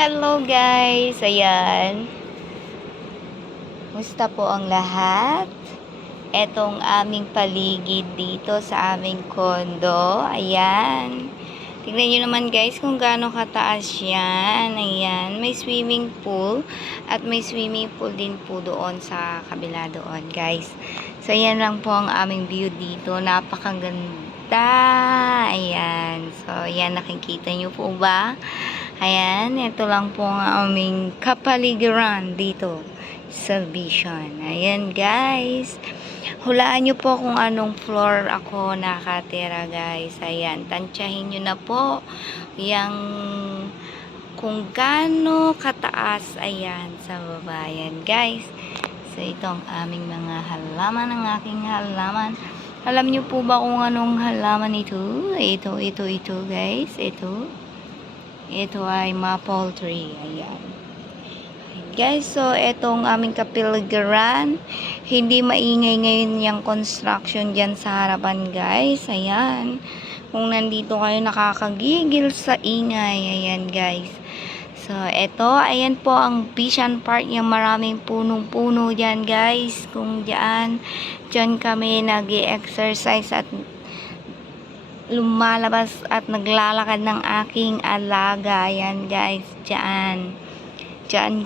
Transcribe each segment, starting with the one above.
Hello guys! Ayan. Musta po ang lahat? Etong aming paligid dito sa aming kondo. Ayan. Tignan nyo naman guys kung gaano kataas yan. Ayan. May swimming pool. At may swimming pool din po doon sa kabila doon guys. So ayan lang po ang aming view dito. Napakaganda. Ayan. So ayan, nakikita nyo po ba? Ayan, ito lang po ang aming kapaligiran dito sa Vision. Ayan guys. Hulaan nyo po kung anong floor ako nakatira guys. Ayan, tansyahin nyo na po yung kung gaano kataas ayan sa baba. Ayan guys. So ito ang aming mga halaman, ang aking halaman. Alam nyo po ba kung anong halaman ito? Ito guys. Ito ay maple tree. Ayan. Guys, so etong aming kapiligiran. Hindi maingay ngayon yung construction dyan sa harapan guys. Ayan. Kung nandito kayo nakakagigil sa ingay. Ayan guys. So eto, ayan po ang Vision Park. Yung maraming punong-puno dyan guys. Kung dyan kami nag-exercise at lumalabas at naglalakad ng aking alaga. Ayan guys, dyan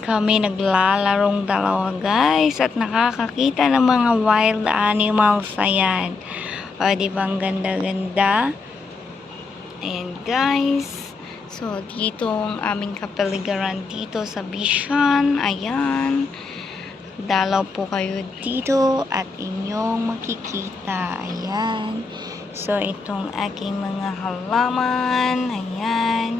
kami naglalarong dalawa guys at nakakakita ng mga wild animals. Ayan, o diba ang ganda-ganda. Ayan guys, so dito ang aming kapaligiran dito sa Vision. Ayan, dalaw po kayo dito at inyong makikita. Ayan. So, itong aking mga halaman. Ayan.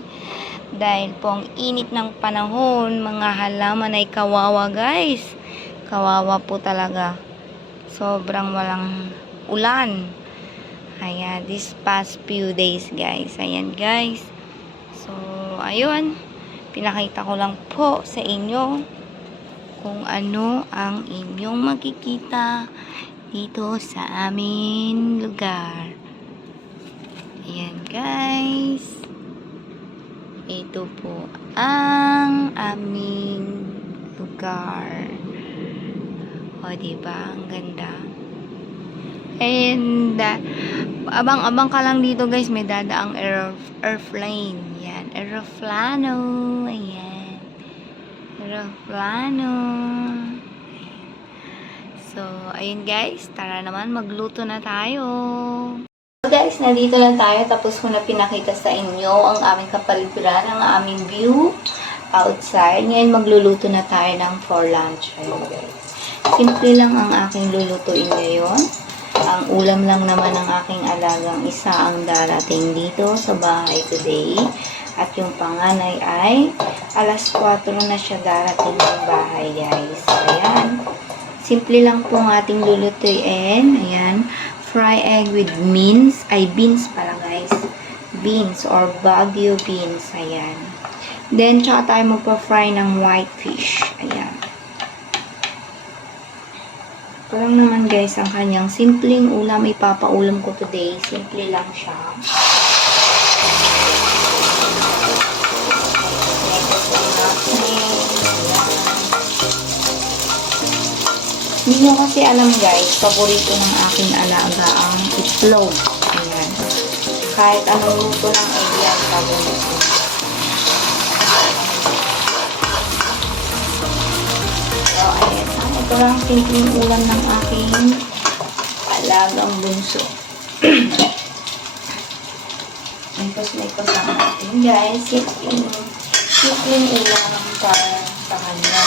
Dahil po ang init ng panahon, mga halaman ay kawawa guys. Kawawa po talaga. Sobrang walang ulan. Ayan. This past few days guys. Ayan guys. So, ayun. Pinakita ko lang po sa inyo kung ano ang inyong makikita dito sa aming lugar. Ayan guys. Ito po ang aming lugar. O diba? Ang ganda. And abang-abang ka lang dito guys. May dadaang airplane. Ayan. Aeroplano. Ayan. Aeroplano. So, ayun guys. Tara naman. Magluto na tayo. So guys, nandito na tayo. Tapos ko na pinakita sa inyo ang aming kapaligiran, ang aming view outside. Ngayon magluluto na tayo ng for lunch. Ayun guys. Simple lang ang aking lulutuin ngayon. Ang ulam lang naman ng aking alagang isa ang darating dito sa bahay today. At yung panganay ay alas 4 na siya darating ng bahay guys. So ayan. Simple lang po ang ating lulutuin. Ayan. Fry egg with beans. Ay, beans pala guys. Beans or Baguio beans. Ayan. Then, tsaka tayo magpa-fry ng white fish. Ayan. Ito lang naman guys ang kanyang simpleng ulam. Ipapaulam ko today. Simple lang siya. Hindi nyo kasi alam guys, paborito ng aking alaga ang itlog. Ayan. Kahit anong luto ng egg yan, paborito. So, ayan. Ito lang simpleng ulam ng aking alagang bunso. Ipos lang natin guys. Simpleng ulam para sa kanya.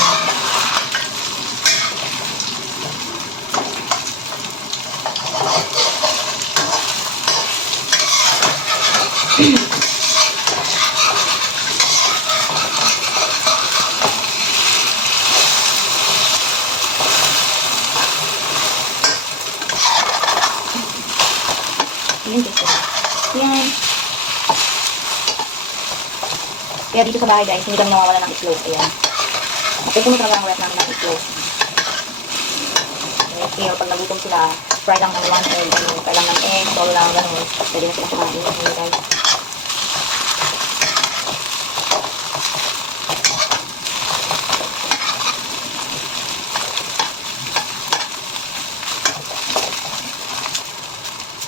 Yan. Kaya dito sa bahay guys, hindi kami nawawala ng itlog. Ayan. Pupuno talaga ang rep namin ng itlog. Kaya pag nagutom sila, fry lang kami 1 egg. Kailang ng egg, solo lang, gano'n. Pwede na sila kumain. Ayan guys.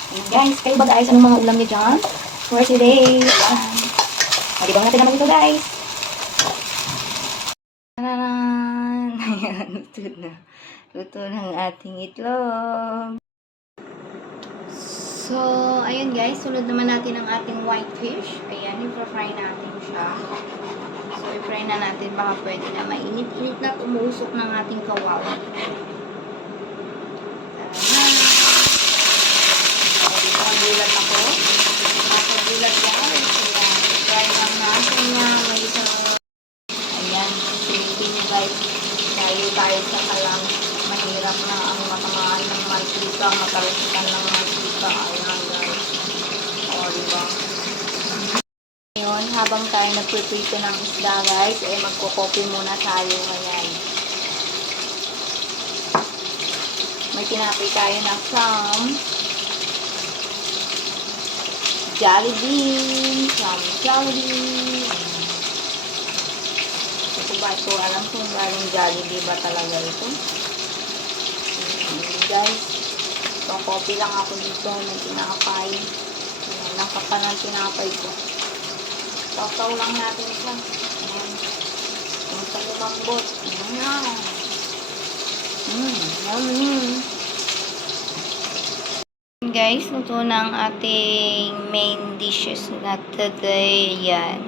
Ayan guys, kayo ba guys? Anong mga ulam niyo dyan? For today. Ayan. Malibang natin naman ito guys. Tararan! Ayan, luto na. Luto ng ating itlog. So, ayun guys, sunod naman natin ang ating white fish. Ayan, i-fry natin siya. So, i-fry na natin. Baka pwede na mainit-init na umusok ng ating kawali. Nakagulat ako. Nakagulat guys. Ayan, try lang natin niya. May isang, ayan, silipin niyo guys. Tayo sa kalang mahirap na ang matamaan ng mantika, matalasikan ng mantika. Ayan guys. O, diba? Ngayon, habang tayo nagprepare ng isda guys, ay magko-coffee muna tayo ngayon. May tinapay tayo ng from Jollibee. From Jollibee. Ito ba ito? Alam kung galing Jollibee ba talaga ito? Hindi guys. So, coffee lang ako dito. May tinapay. Ayan, lang kapal ng tinapay ko. Tawtaw lang natin siya. Ayan. Yung sa lumambot. Ayan. Yummy. Guys, luto na ang ating main dishes na today. Yan.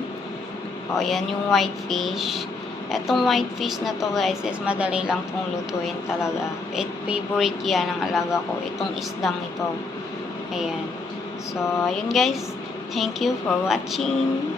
O, yan yung white fish. Etong white fish na to guys is madali lang tong lutuin talaga. Favorite yan ng alaga ko. Itong isdang ito. Ayan. So, ayun guys. Thank you for watching.